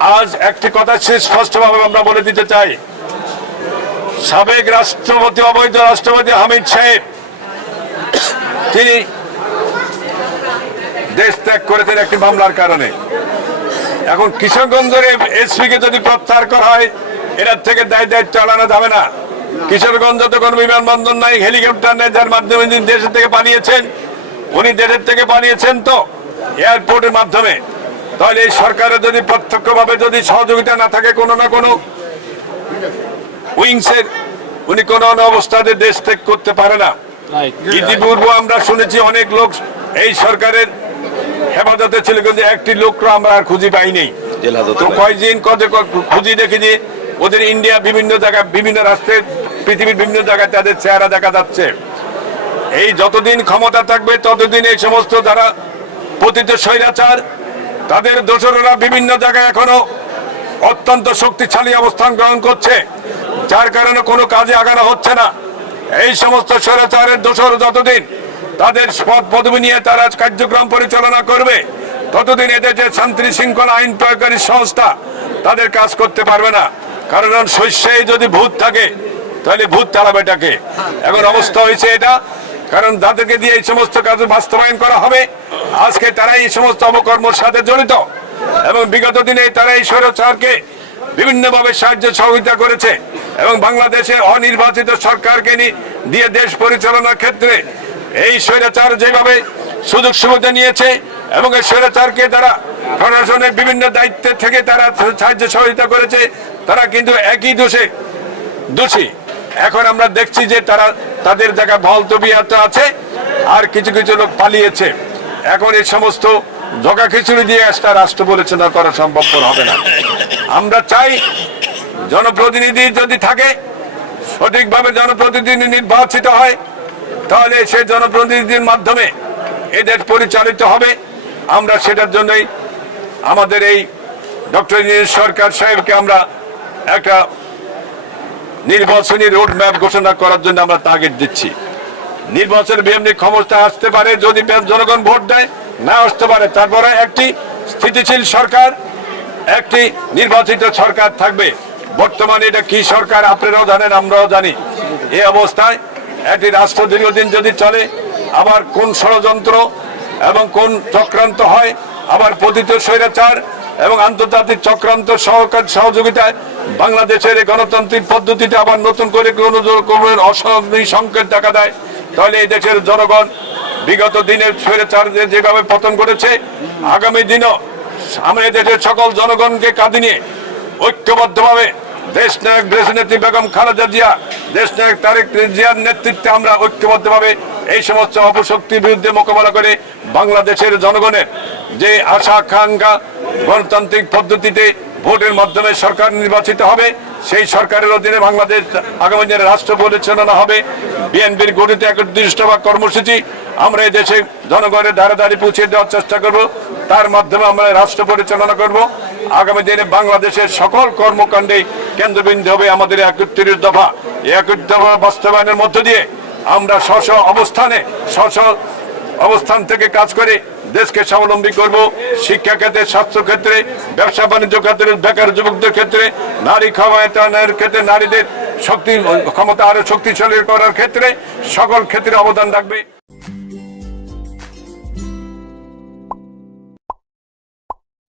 আজ একটি কথা স্পষ্টভাবে আমরা বলে দিতে চাই। সাবেক রাষ্ট্রপতি, অবৈধ রাষ্ট্রপতি হামিদ সাহেব, তিনি দেশ ত্যাগ করেছেন একটি মামলার কারণে। এখন কিশোরগঞ্জের এসপি কে যদি প্রত্যাহার করা হয়, এটার থেকে দায় দায়িত্ব চালানো যাবে না। কিশোরগঞ্জ তো কোনো বিমানবন্দর নাই, হেলিকপ্টার নেই, যার মাধ্যমে তিনি দেশের থেকে পালিয়েছেন। উনি দেশের থেকে পালিয়েছেন তো, এয়ারপোর্টের মাধ্যমে। তাহলে এই সরকারের যদি প্রত্যক্ষভাবে যদি সহযোগিতা না থাকে কোনো না কোনো উইংসের উনি কোনো অবস্থাতে দেশ ত্যাগ করতে পারে না। ইতিপূর্বে আমরা শুনেছি অনেক লোক এই সরকারের হেফাজতে ছিল কিন্তু একটি লোকরা আমরা আর খুঁজি পাইনি। তো নাই। কয়দিন কত ক- খুঁজি দেখি যে ওদের ইন্ডিয়া বিভিন্ন জায়গায় বিভিন্ন রাষ্ট্রের পৃথিবীর বিভিন্ন জায়গায় তাদের চেহারা দেখা যাচ্ছে। এই যতদিন ক্ষমতা থাকবে ততদিন এই সমস্ত যারা পতিত স্বৈরাচার তাদের দোসরেরা বিভিন্ন জায়গায় এখনও অত্যন্ত শক্তিশালী অবস্থান গ্রহণ করছে, যার কারণে কোনো কাজে আগানো হচ্ছে না। এই সমস্ত স্বৈরাচারের দোসর যতদিন তাদের পদ পদবি নিয়ে তারা কার্যক্রম পরিচালনা করবে, ততদিন এদেশের শান্তি শৃঙ্খলা আইন প্রয়োগকারী সংস্থা তাদের কাজ করতে পারবে না। কারণ শস্যে যদি ভূত থাকে, তাহলে ভূত তাড়াবেটাকে এখন অবস্থা হয়েছে এটা, কারণ তাদেরকে দিয়ে এই সমস্ত কাজ বাস্তবায়ন করা হবে। আজকে তারা এই সমস্ত অবকর্মের সাথে জড়িত এবং বিগত দিনে তারা এই স্বৈরাচারকে বিভিন্নভাবে সাহায্য সহযোগিতা করেছে এবং বাংলাদেশে অনির্বাচিত সরকারকে দিয়ে দেশ পরিচালনার ক্ষেত্রে এই স্বৈরাচার যেভাবে সুযোগ সুবিধা নিয়েছে এবং এই স্বৈরাচারকে তারা প্রশাসনের বিভিন্ন দায়িত্বে থেকে তারা সাহায্য সহযোগিতা করেছে, তারা কিন্তু একই দোষে দোষী। এখন আমরা দেখছি যে তারা তাদের জায়গায় ভলতবিয়াত আছে আর কিছু কিছু লোক পালিয়েছে। এখন এই সমস্ত জগা খিচুড়ি দিয়ে একটা রাষ্ট্র পরিচালনা করা সম্ভবপর হবে না। আমরা চাই জনপ্রতিনিধি যদি থাকে, সঠিকভাবে জনপ্রতিনিধি নির্বাচিত হয়, তাহলে সে জনপ্রতিনিধির মাধ্যমে এদের পরিচালিত হবে। আমরা সেটার জন্যই আমাদের এই ডক্টর সরকার সাহেবকে আমরা একটা নির্বাচনী রোড ম্যাপ ঘোষণা করার জন্য আমরা তাগিদ দিচ্ছি। নির্বাচন বিএমনি ক্ষমতা আসতে পারে যদি জনগণ ভোট দেয়, না আসতে পারে। তারপরে একটি স্থিতিশীল সরকার, একটি নির্বাচিত সরকার থাকবে। বর্তমানে এটা কি সরকার আপনারাও জানেন, আমরাও জানি। এ অবস্থায় একটি রাষ্ট্র দীর্ঘদিন যদি চলে, আবার কোন ষড়যন্ত্র এবং কোন চক্রান্ত হয়, আবার পতিত স্বৈরাচার এবং আন্তর্জাতিক চক্রান্ত সহকার সহযোগিতায় বাংলাদেশের গণতান্ত্রিক পদ্ধতিতে আবার নতুন করে কোনো সংকেত দেখা দেয়। তাহলে এই দেশের জনগণ বিগত দিনের স্বৈরাচারদের যেভাবে পতন করেছে আগামী দিনও আমরা দেশের সকল জনগণকে কাঁদি নিয়ে ঐক্যবদ্ধভাবে দেশ নায়ক দেশ দেশনেত্রী বেগম খালেদা জিয়া দেশ নায়ক তারেক জিয়ার নেতৃত্বে আমরা ঐক্যবদ্ধভাবে এই সমস্ত অপশক্তির বিরুদ্ধে মোকাবেলা করে বাংলাদেশের জনগণের যে আশা আকাঙ্ক্ষা গণতান্ত্রিক পদ্ধতিতে ভোটের মাধ্যমে সরকার নির্বাচিত হবে সেই সরকারের অধীনে বাংলাদেশ আগামী দিনে রাষ্ট্র পরিচালনা হবে। বিএনপির গঠিত একত্রিশ বা কর্মসূচি আমরা এই দেশে জনগণের ধারে ধারে পৌঁছে দেওয়ার চেষ্টা করব। তার মাধ্যমে আমরা রাষ্ট্র পরিচালনা করব। আগামী দিনে বাংলাদেশের সকল কর্মকাণ্ডে কেন্দ্রবিন্দু হবে আমাদের একত্রিশ দফা। একত্রিশ দফা বাস্তবায়নের মধ্য দিয়ে আমরা স্ব অবস্থানে স্ব অবস্থান থেকে কাজ করে দেশকে স্বাবলম্বী করব, শিক্ষা ক্ষেত্রে, স্বাস্থ্য ক্ষেত্রে, ব্যবসা বাণিজ্য ক্ষেত্রে, বেকার যুবকদের ক্ষেত্রে, নারী ক্ষমতায়নের ক্ষেত্রে, নারীদের শক্তি, ক্ষমতা আরও শক্তিশালী করার ক্ষেত্রে সকল ক্ষেত্রে অবদান রাখবে।